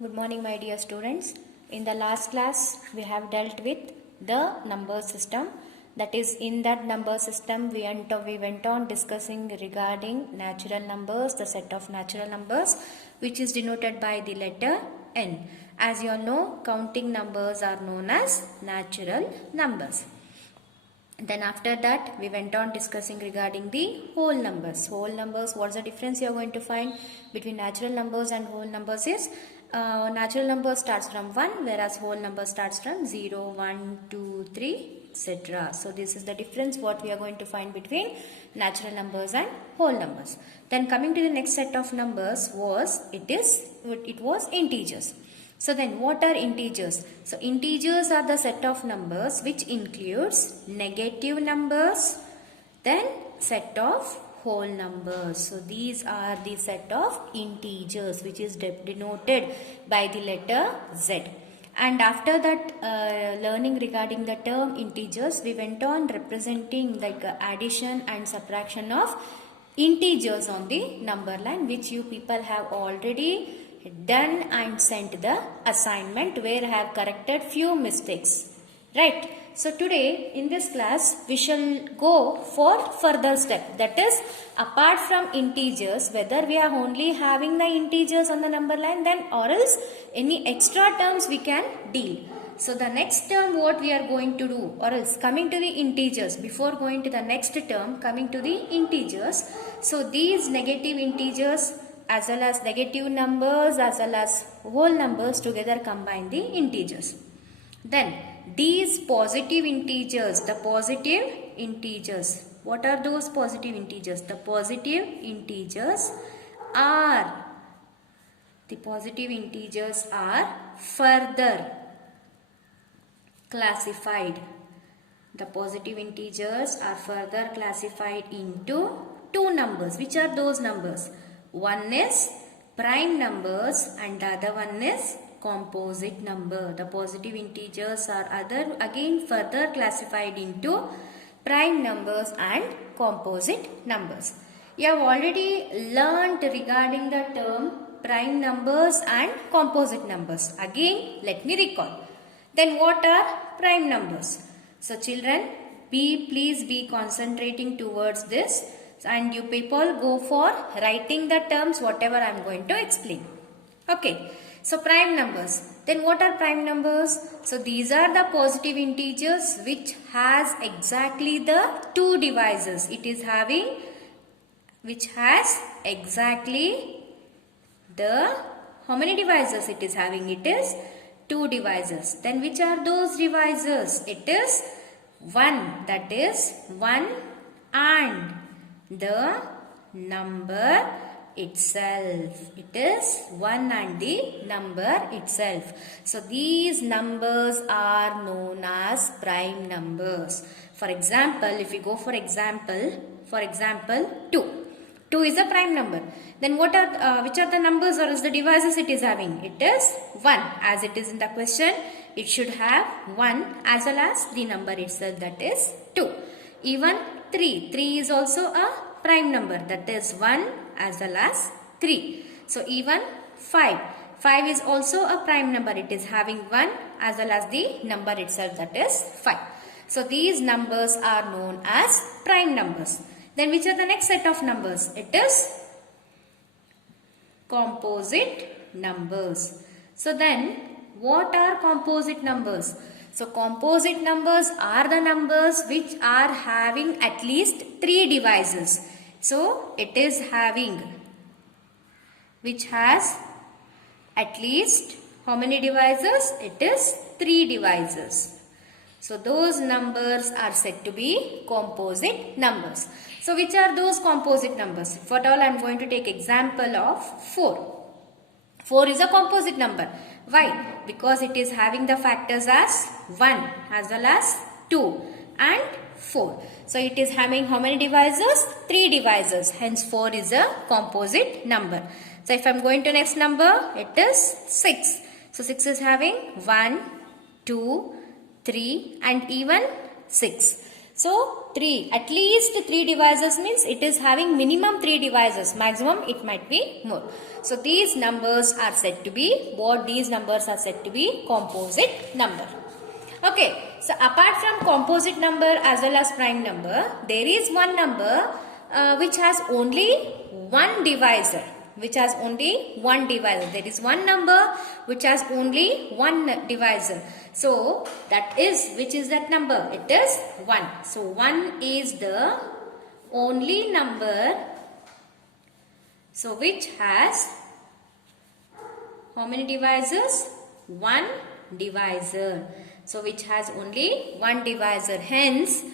Good morning, my dear students. In the last class, we have dealt with the number system. That is, in that number system, we went on discussing regarding natural numbers, the set of natural numbers, which is denoted by the letter N. As you all know, counting numbers are known as natural numbers. Then after that, we went on discussing regarding the whole numbers. Whole numbers, what's the difference you are going to find between natural numbers and whole numbers is, natural number starts from 1, whereas whole number starts from 0, 1, 2, 3, etc. So this is the difference what we are going to find between natural numbers and whole numbers. Then coming to the next set of numbers it was integers. So then what are integers? So integers are the set of numbers which includes negative numbers, then set of whole numbers. So these are the set of integers which is denoted by the letter Z. And after that learning regarding the term integers, we went on representing like addition and subtraction of integers on the number line, which you people have already done and sent the assignment where I have corrected few mistakes. Right. So today in this class we shall go for further step, that is apart from integers, whether we are only having the integers on the number line then or else any extra terms we can deal. So the next term what we are going to do, or else coming to the integers, before going to the next term, coming to the integers. So these negative integers as well as negative numbers as well as whole numbers together combine the integers. Then these positive integers, the positive integers, what are those positive integers? The positive integers are further classified. The positive integers are further classified into two numbers. Which are those numbers? One is prime numbers and the other one is composite number. The positive integers are again further classified into prime numbers and composite numbers. You have already learnt regarding the term prime numbers and composite numbers. Again, let me recall. Then what are prime numbers? So children, please be concentrating towards this. And you people go for writing the terms whatever I am going to explain. Okay. So prime numbers. Then what are prime numbers? So these are the positive integers which has exactly the two divisors. It is having which has exactly the how many divisors it is having? It is two divisors. Then which are those divisors? It is 1, that is 1 and the number itself. It is 1 and the number itself. So these numbers are known as prime numbers. For example, if we go for example 2. 2 is a prime number. Then what are which are the numbers or is the divisors it is having? It is 1. As it is in the question, it should have 1 as well as the number itself, that is 2. Even 3. 3 is also a prime number, that is 1 as well as 3. So even 5. 5 is also a prime number. It is having 1 as well as the number itself, that is 5. So these numbers are known as prime numbers. Then which are the next set of numbers? It is composite numbers. So then what are composite numbers? So composite numbers are the numbers which are having at least 3 divisors. So it is having which has at least how many divisors? It is 3 divisors. So those numbers are said to be composite numbers. So which are those composite numbers? For all I am going to take example of 4. 4 is a composite number. Why? Because it is having the factors as 1 as well as 2 and 4. So it is having how many divisors? 3 divisors. Hence 4 is a composite number. So if I am going to next number, it is 6. So 6 is having 1, 2, 3 and even 6. So 3, at least 3 divisors means it is having minimum 3 divisors, maximum it might be more. So these numbers are said to be, these numbers are said to be composite number. Okay, so apart from composite number as well as prime number, there is one number which has only one divisor. There is one number which has only one divisor. So that is, which is that number? It is 1. So 1 is the only number, so which has how many divisors? One divisor. So which has only one divisor. Hence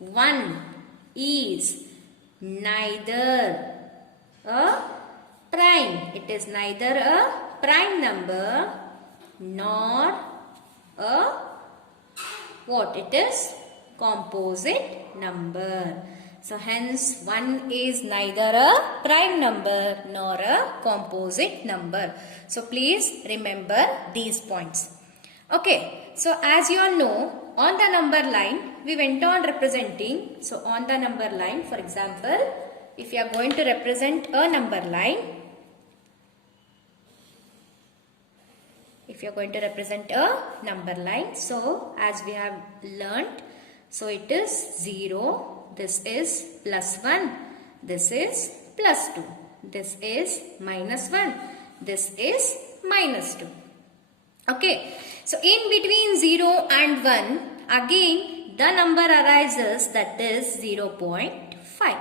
1 is neither a prime. It is neither a prime number nor a what? It is composite number. So hence 1 is neither a prime number nor a composite number. So please remember these points. Okay, so as you all know, on the number line we went on representing. So on the number line, for example, if you are going to represent a number line, so as we have learnt, so it is 0, this is plus 1, this is plus 2, this is minus 1, this is minus 2. Okay, so in between 0 and 1, again the number arises, that is 0.5.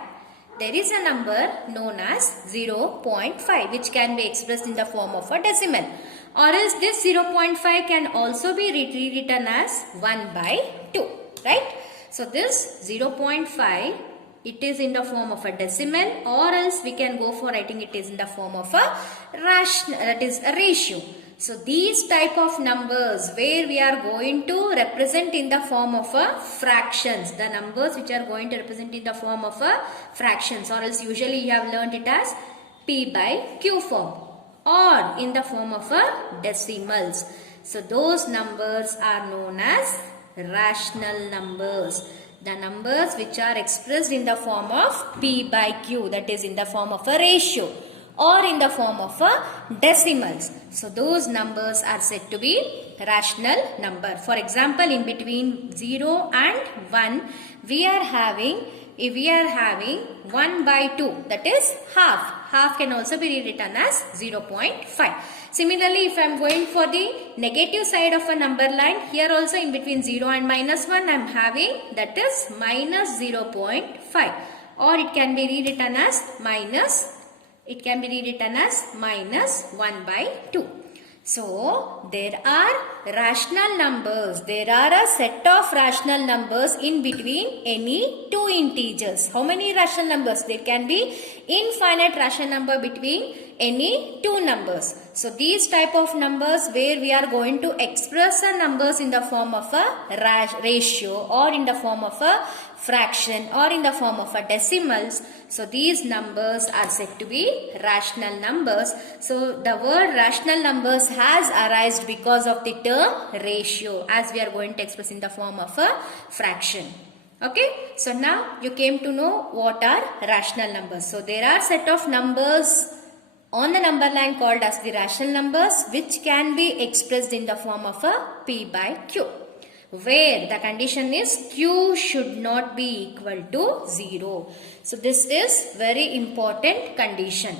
There is a number known as 0.5 which can be expressed in the form of a decimal, or else this 0.5 can also be rewritten as 1 by 2, right? So this 0.5, it is in the form of a decimal, or else we can go for writing it is in the form of a ratio. So these type of numbers where we are going to represent in the form of a fractions, the numbers which are going to represent in the form of a fractions, or else usually you have learned it as P by Q form, or in the form of a decimals. So those numbers are known as rational numbers. The numbers which are expressed in the form of P by Q, that is in the form of a ratio or in the form of a decimals. So those numbers are said to be rational number. For example, in between 0 and 1, we are having 1 by 2, that is half. Half can also be rewritten as 0.5. Similarly, if I am going for the negative side of a number line, here also in between 0 and minus 1, I am having, that is minus 0.5, or it can be rewritten as minus 1 by 2. So there are rational numbers. There are a set of rational numbers in between any two integers. How many rational numbers? There can be infinite rational number between any two numbers. So these type of numbers where we are going to express the numbers in the form of a ratio or in the form of a fraction or in the form of a decimals. So these numbers are said to be rational numbers. So the word rational numbers has arisen because of the term ratio, as we are going to express in the form of a fraction. Okay, so now you came to know what are rational numbers. So there are set of numbers on the number line called as the rational numbers, which can be expressed in the form of a P by Q, where the condition is Q should not be equal to 0. So this is very important condition.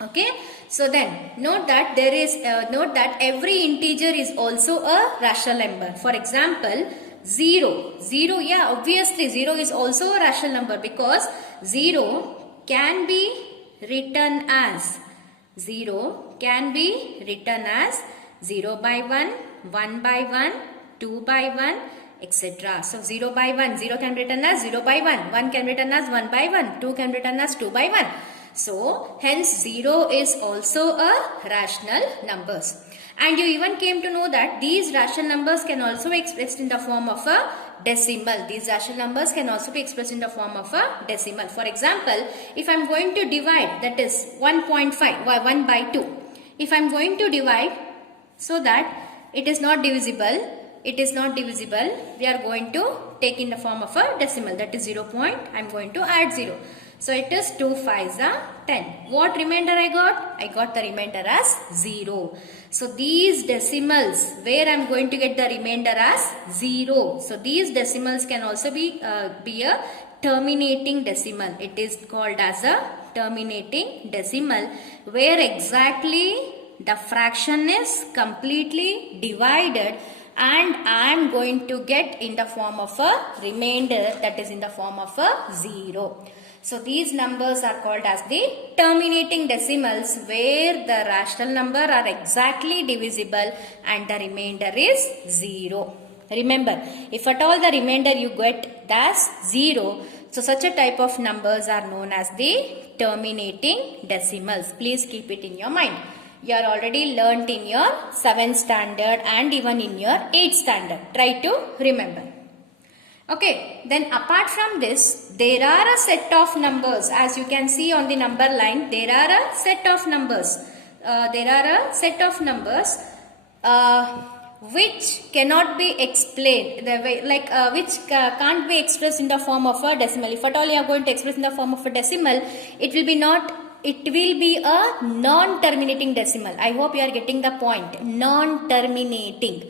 Okay, so then note that there is note that every integer is also a rational number. For example, 0, yeah, obviously 0 is also a rational number, because 0 can be written as 0 by 1, 1 by 1, 2 by 1, etc. So 0 by 1, 0 can be written as 0 by 1, 1 can be written as 1 by 1, 2 can be written as 2 by 1. So hence 0 is also a rational numbers. And you even came to know that these rational numbers can also be expressed in the form of a decimal. These rational numbers can also be expressed in the form of a decimal. For example, if I am going to divide, that is 1.5, 1 by 2. If I am going to divide so that it is not divisible, it is not divisible, we are going to take in the form of a decimal, that is 0 point. I am going to add 0. So it is 2 5s are 10. What remainder I got? I got the remainder as 0. So these decimals where I am going to get the remainder as 0. So these decimals can also be a terminating decimal. It is called as a terminating decimal, where exactly the fraction is completely divided and I am going to get in the form of a remainder, that is in the form of a 0. So these numbers are called as the terminating decimals, where the rational number are exactly divisible and the remainder is 0. Remember, if at all the remainder you get as 0, so such a type of numbers are known as the terminating decimals. Please keep it in your mind. You are already learnt in your 7th standard and even in your 8th standard. Try to remember. Okay, then apart from this, there are a set of numbers. As you can see on the number line, there are a set of numbers. Which cannot be explained, which can't be expressed in the form of a decimal. If at all you are going to express in the form of a decimal, it will be a non-terminating decimal. I hope you are getting the point. Non-terminating.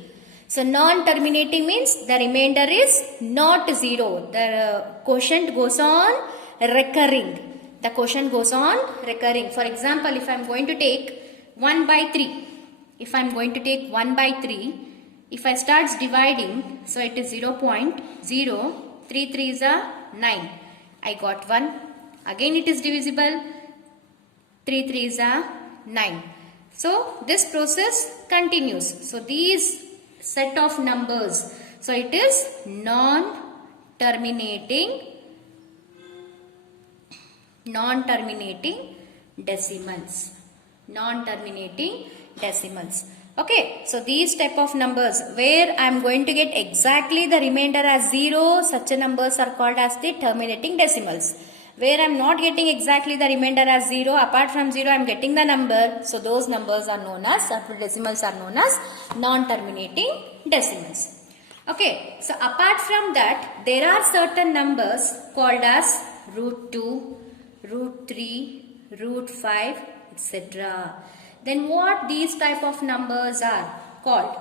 So non-terminating means the remainder is not 0. The quotient goes on recurring. For example, if I am going to take 1 by 3. If I am going to take 1 by 3, if I start dividing, so it is 0.0, 3 3s are 9. I got 1. Again it is divisible, 3 3s are 9. So this process continues. So these set of numbers, so it is non-terminating decimals. Okay, so these type of numbers where I am going to get exactly the remainder as 0, such a numbers are called as the terminating decimals. Where I am not getting exactly the remainder as 0, apart from 0 I am getting the number, so those numbers are known as, decimals are known as non-terminating decimals. Okay, so apart from that, there are certain numbers called as root 2, root 3, root 5, etc. Then what these type of numbers are called?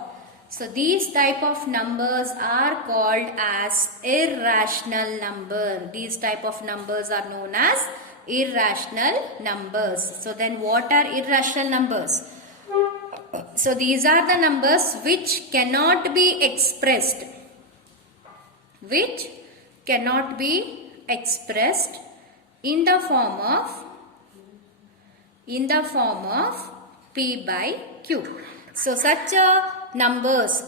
So these type of numbers are called as irrational number. These type of numbers are known as irrational numbers. So then what are irrational numbers? So these are the numbers which cannot be expressed. In the form of P by Q. So such numbers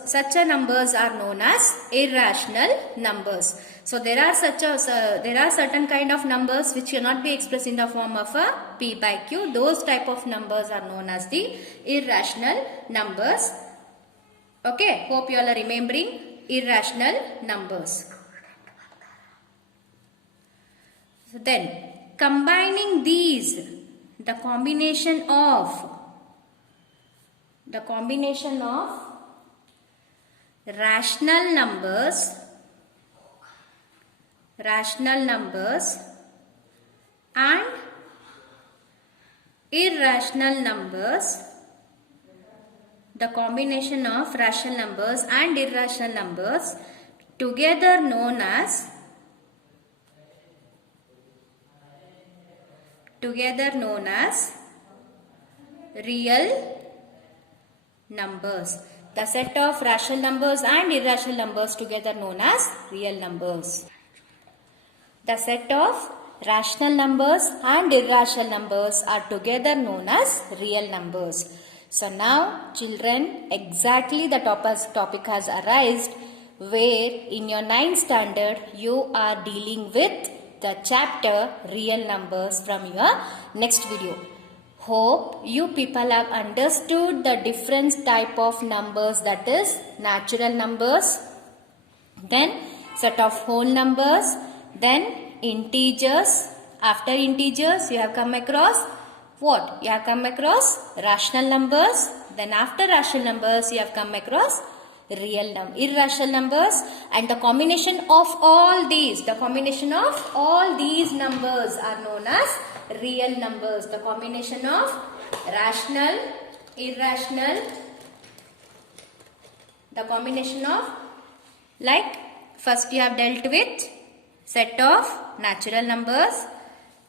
are known as irrational numbers. So there are certain kind of numbers which cannot be expressed in the form of a P by Q. Those type of numbers are known as the irrational numbers. Okay, hope you all are remembering irrational numbers. So then combining these, the combination of rational numbers and irrational numbers, the combination of rational numbers and irrational numbers together known as real numbers. The set of rational numbers and irrational numbers together known as real numbers. The set of rational numbers and irrational numbers are together known as real numbers. So now children, exactly the topic has arisen where in your 9th standard you are dealing with the chapter real numbers from your next video. Hope you people have understood the different type of numbers, that is natural numbers, then set of whole numbers, then integers. After integers you have come across what? You have come across rational numbers. Then after rational numbers you have come across irrational numbers, and the combination of all these numbers are known as real numbers. The combination of rational, irrational, the combination of, like first you have dealt with set of natural numbers,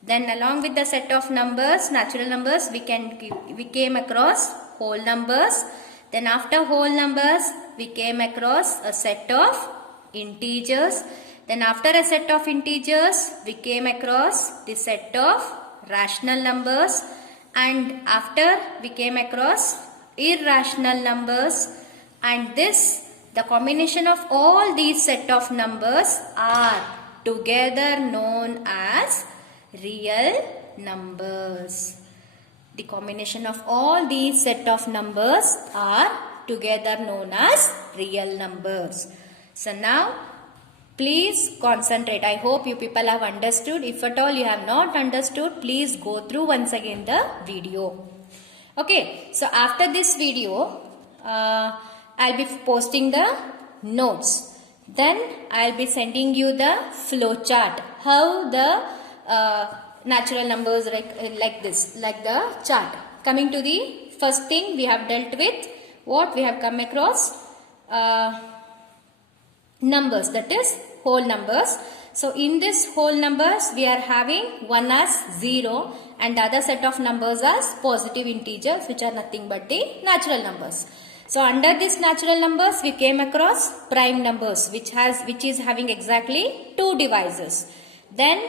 then along with the set of numbers, natural numbers, we came across whole numbers. Then after whole numbers, we came across a set of integers. Then after a set of integers, we came across the set of rational numbers. And after we came across irrational numbers. And the combination of all these set of numbers are together known as real numbers. The combination of all these set of numbers are together known as real numbers. So now please concentrate. I hope you people have understood. If at all you have not understood, please go through once again the video. Okay, so after this video, I'll be posting the notes. Then I'll be sending you the flow chart. How the natural numbers like this, like the chart. Coming to the first thing, we have dealt with what we have come across numbers, that is whole numbers. So in this whole numbers, we are having one as 0 and the other set of numbers as positive integers, which are nothing but the natural numbers. So under these natural numbers, we came across prime numbers, which is having exactly 2 divisors. Then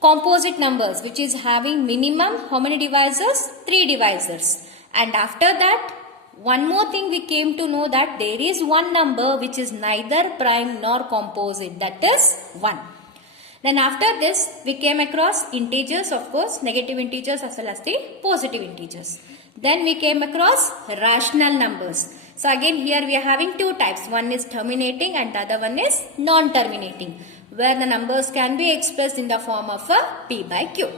composite numbers, which is having minimum how many divisors? 3 divisors. And after that, one more thing we came to know, that there is one number which is neither prime nor composite, that is 1. Then after this, we came across integers, of course, negative integers as well as the positive integers. Then we came across rational numbers. So again here we are having 2 types. One is terminating and the other one is non-terminating, where the numbers can be expressed in the form of a p by q.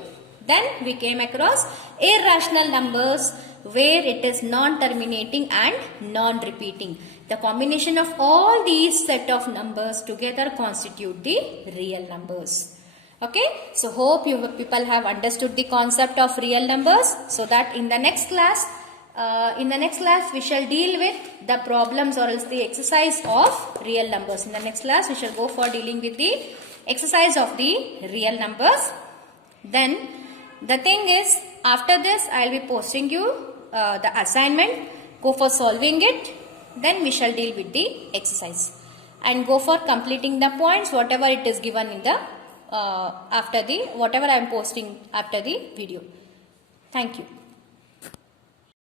Then we came across irrational numbers, where it is non-terminating and non-repeating. The combination of all these set of numbers together constitute the real numbers. Okay, so hope you people have understood the concept of real numbers, so that in the next class, we shall deal with the problems or else the exercise of real numbers. In the next class, we shall go for dealing with the exercise of the real numbers. Then the thing is, after this, I will be posting you the assignment. Go for solving it. Then we shall deal with the exercise and go for completing the points, whatever it is given in the whatever I am posting after the video. Thank you.